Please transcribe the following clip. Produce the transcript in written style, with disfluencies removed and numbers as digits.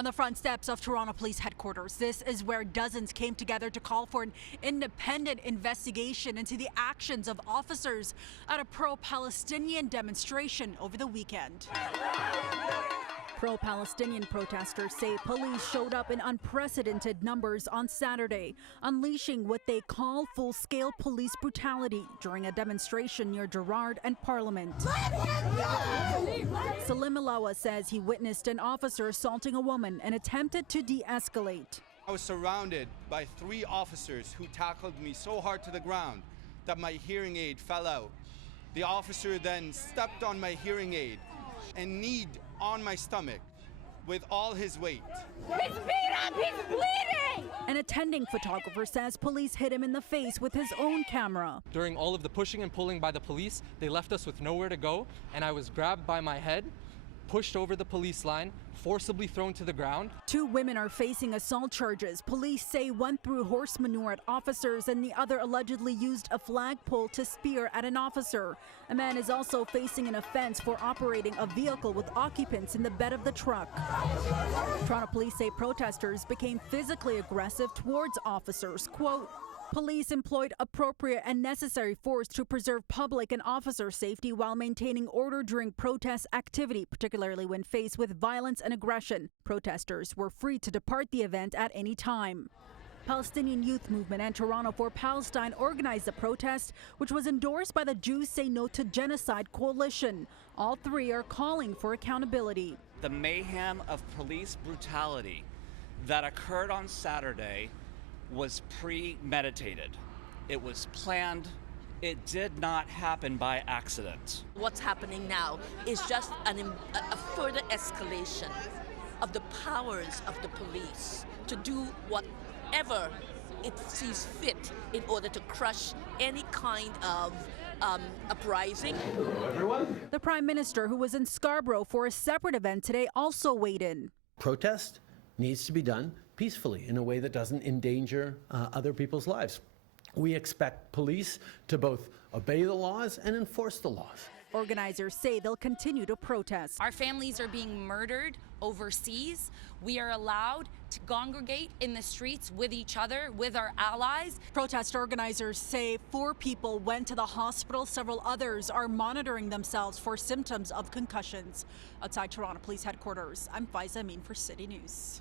On the front steps of Toronto Police Headquarters, this is where dozens came together to call for an independent investigation into the actions of officers at a pro-Palestinian demonstration over the weekend. Pro-Palestinian protesters say police showed up in unprecedented numbers on Saturday, unleashing what they call full-scale police brutality during a demonstration near Gerrard and Parliament. Salim Alawa says he witnessed an officer assaulting a woman and attempted to de-escalate. I was surrounded by 3 officers who tackled me so hard to the ground that my hearing aid fell out. The officer then stepped on my hearing aid and kneed on my stomach with all his weight. He's beat up, he's bleeding! An attending photographer says police hit him in the face with his own camera. During all of the pushing and pulling by the police, they left us with nowhere to go, and I was grabbed by my head, pushed over the police line, forcibly thrown to the ground. 2 women are facing assault charges. Police say one threw horse manure at officers and the other allegedly used a flagpole to spear at an officer. A man is also facing an offense for operating a vehicle with occupants in the bed of the truck. Toronto police say protesters became physically aggressive towards officers. Quote, police employed appropriate and necessary force to preserve public and officer safety while maintaining order during protest activity, particularly when faced with violence and aggression. Protesters were free to depart the event at any time. Palestinian Youth Movement and Toronto for Palestine organized the protest, which was endorsed by the Jews Say No to Genocide Coalition. All 3 are calling for accountability. The mayhem of police brutality that occurred on Saturday was premeditated. It was planned. It did not happen by accident. What's happening now is just a further escalation of the powers of the police to do whatever it sees fit in order to crush any kind of uprising. Hello, everyone. The Prime Minister, who was in Scarborough for a separate event today, also weighed in. Protest needs to be done peacefully in a way that doesn't endanger other people's lives. We expect police to both obey the laws and enforce the laws. Organizers say they'll continue to protest. Our families are being murdered overseas. We are allowed to congregate in the streets with each other, with our allies. Protest organizers say 4 people went to the hospital. Several others are monitoring themselves for symptoms of concussions. Outside Toronto Police Headquarters, I'm Faiza Amin for City News.